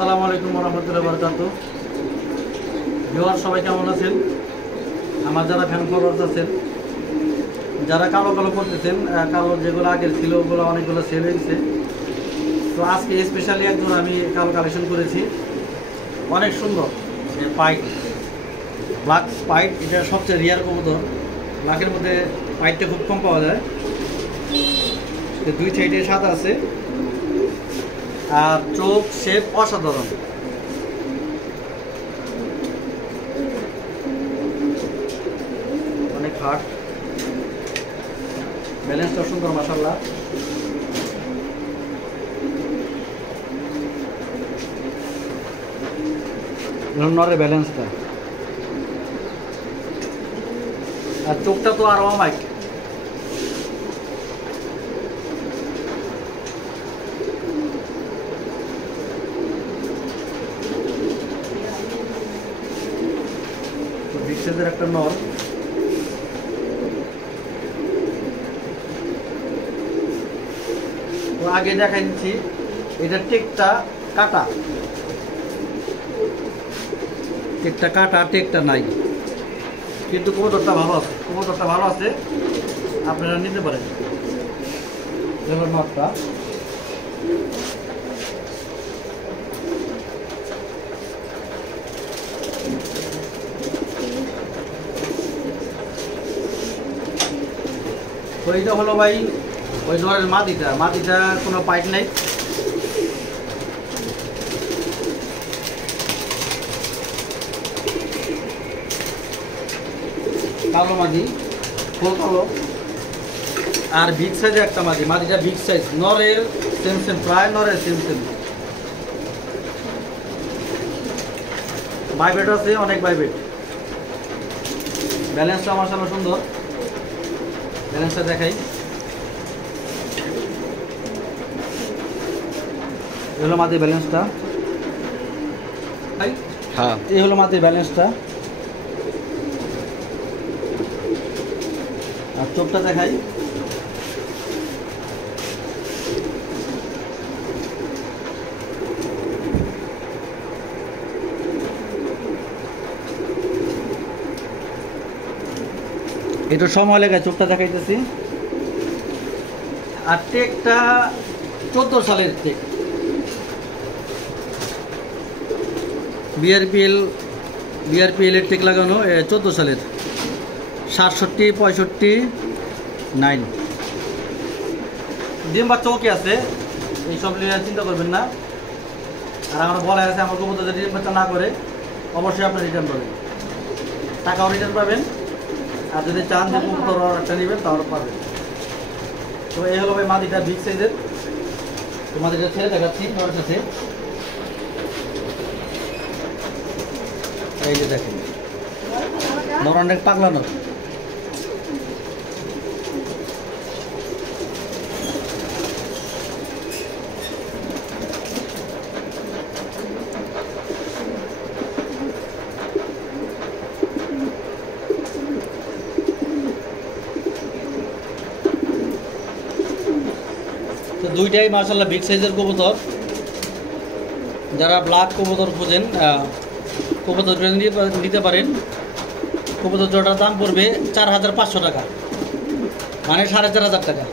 আসসালামু আলাইকুম ওয়া রাহমাতুল্লাহি ওয়া বারাকাতুহু। ভিউয়ার সবাই কেমন আছেন? আমার যারা ফ্যান ফলোয়ার্স আছেন, যারা কালো কালো করতেছেন, কালো যেগুলো আগের ছিল ওগুলো অনেকগুলো সেল হয়েছে। তো আজকে স্পেশালি একজন আমি কালো কালেকশন করেছি, অনেক সুন্দর পাইট, ব্ল্যাক পাইট। এটা সবচেয়ে রিয়ার কবুতর। ব্ল্যাকের মধ্যে পাইটটা খুব কম পাওয়া যায়। দুই সাইডে সাদা আছে আর চোখ শেপ অসাধারণ। অনেক হার্ড, ব্যালেন্সটা সুন্দর মাশাআল্লাহ। নরের ব্যালেন্সটা আর চোখটা তো আর অমাইক। বিশেষের একটা নর, তো আগে দেখাই দিচ্ছি। এটা টেকটা কাটা, টেকটা কাটা, টেকটা নাই, কিন্তু কবুতরটা ভালো আছে। কবুতরটা ভালো আছে, আপনারা নিতে পারেন। নটটা ওইটা হলো ভাই ওই ধরেন মাদিটা কোনো পাইট নেই। কালো মাদি, ফুল কালো, আর বিগ সাইজের একটা মাদিটা বিগ সাইজ। নরের সেম প্রায় নরের সেম বাইবেট আছে, অনেক বাইবেট। ব্যালেন্সটা মাশাআল্লাহ সুন্দর। ব্যালেন্সটা দেখাই। এই হলো মাটির ব্যালেন্সটা। হ্যাঁ, এই হলো মাটির ব্যালেন্সটা। আর চোখটা দেখাই। একটু সময় লেগে চোখটা দেখাইতেছি। আর টেকটা 14 সালের টেক, বিআরপিএল এর টেক লাগানো, 14 সালের, 67, 65, 9। ডিম বাচ্চা ওকে আছে, এইসব নিয়ে চিন্তা করবেন না। আর আমার বলা আছে, আমার কবুতর যদি ডিম বাচ্চা না করে অবশ্যই আপনি রিটার্ন পাবেন, টাকাও রিটার্ন পাবেন। আর যদি চান যে কবুতর একটা নেবেন তাহলে পাবেন। তো এই হলো ভাই মাদিটা বিগ সাইজের। তো মাদিটা ছেড়ে দেখাচ্ছি তোমার সাথে। এই যে দেখেন, নর অনেক পাগলা নর। তো দুইটাই মাশাআল্লাহ বিগ সাইজের কবুতর। যারা ব্ল্যাক কবুতর খোঁজেন, কবুতর নিতে পারেন। কবুতর জোড়ার দাম পড়বে 4500 টাকা, মানে 4500 টাকা।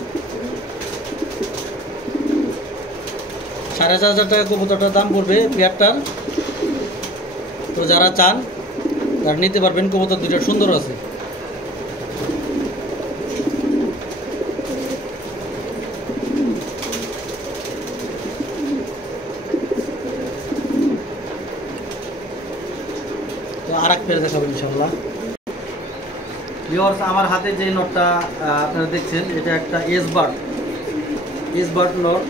4500 টাকা কবুতরটার দাম পড়বে পেয়ারটার। তো যারা চান তারা নিতে পারবেন। কবুতর দুইটা সুন্দর আছে। তো আর এক পেয়ার দেখাবো ইনশাল্লাহ। ভিউয়ার্স, আমার হাতে যে নটটা আপনারা দেখছেন, এটা একটা এসবার্ড নট।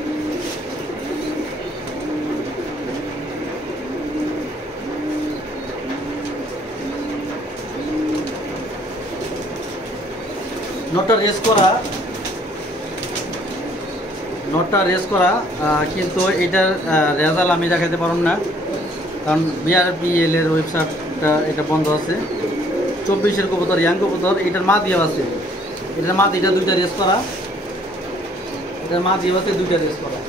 নটটা রেস করা, কিন্তু এটার রেজাল্ট আমি দেখাতে পারব না, কারণ বিআরপিএল এর ওয়েবসাইটটা এটা বন্ধ আছে। 24-এর কবুতর, ইয়াং কবুতর। এটার মা দিয়ে আছে, এটার মা দিটা দুইটা রেস করা, এটার মা দিয়ে আছে দুইটা রেস করা।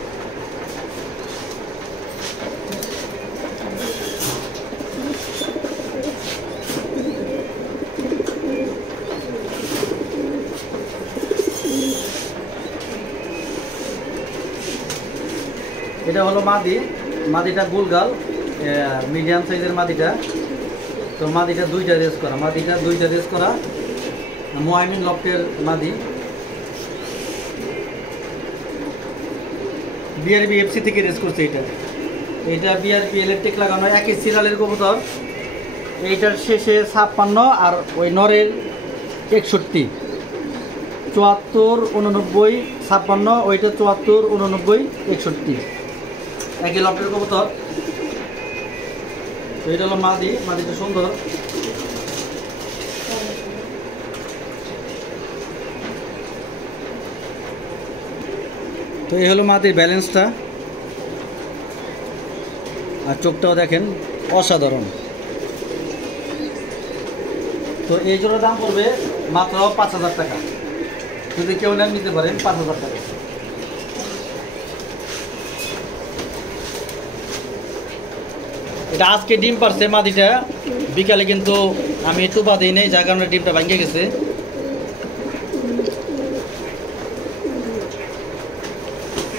এটা হলো মাদিটা গুলগাল, মিডিয়াম সাইজের মাদিটা। তো মাদিটা দুইটা রেস করা মুয়াইমিন লফটের মাদি, বিআরবি এফসি থেকে রেস করছে। এটা বিআরপি ইলেকট্রিক লাগানো, একই সিরিয়ালের কবুতর। এইটার শেষে 56 আর ওই নরের 61, 74, 89, 56, ওইটা 74, 89, 61, একই লফটের কবুতর। তো এটা হলো মাদিটা সুন্দর। তো এই হলো মাদির ব্যালেন্সটা, আর চোখটাও দেখেন অসাধারণ। তো এই জোড়ার দাম পড়বে মাত্র 5000 টাকা। যদি কেউ নেন নিতে পারেন 5000 টাকা। এটা আজকে ডিম পারছে মাদিটা, বিকালে কিন্তু আমি টুপা দিই নেই, যার কারণে ডিমটা ভাঙে গেছে।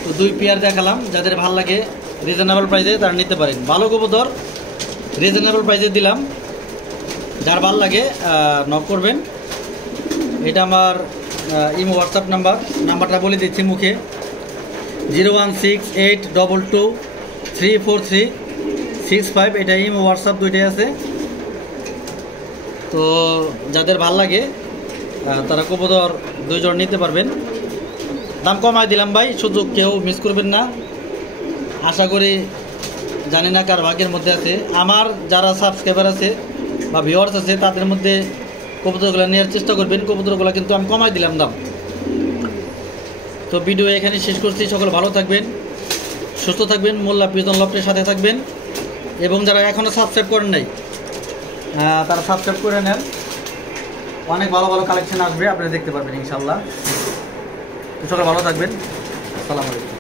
তো 2 পেয়ার দেখালাম, যাদের ভালো লাগে রিজনেবল প্রাইসে তারা নিতে পারেন। ভালো কবুতর রিজনেবল প্রাইসে দিলাম, যার ভালো লাগে নক করবেন। এটা আমার ইমো হোয়াটসঅ্যাপ নাম্বারটা বলে দিচ্ছি মুখে, 01682234365। এটা ইমো হোয়াটসঅ্যাপ দুইটাই আছে। তো যাদের ভাল লাগে তারা কবুতর 2 জন নিতে পারবেন। দাম কমায় দিলাম ভাই, সুযোগ কেউ মিস করবেন না। আশা করি, জানি না কার ভাগ্যের মধ্যে আছে। আমার যারা সাবস্ক্রাইবার আছে বা ভিউয়ার্স আছে তাদের মধ্যে কবুতরগুলো নেওয়ার চেষ্টা করবেন। কবুতরগুলো কিন্তু আমি কমাই দিলাম দাম। তো ভিডিও এখানে শেষ করছি। সকলে ভালো থাকবেন, সুস্থ থাকবেন, মোল্লা পিজন লফটের সাথে থাকবেন। এবং যারা এখনও সাবস্ক্রাইব করেন নাই তারা সাবস্ক্রাইব করে নেন। অনেক ভালো ভালো কালেকশন আসবে, আপনারা দেখতে পারবেন ইনশাল্লাহ। তো সকলে ভালো থাকবেন। আসসালামু আলাইকুম।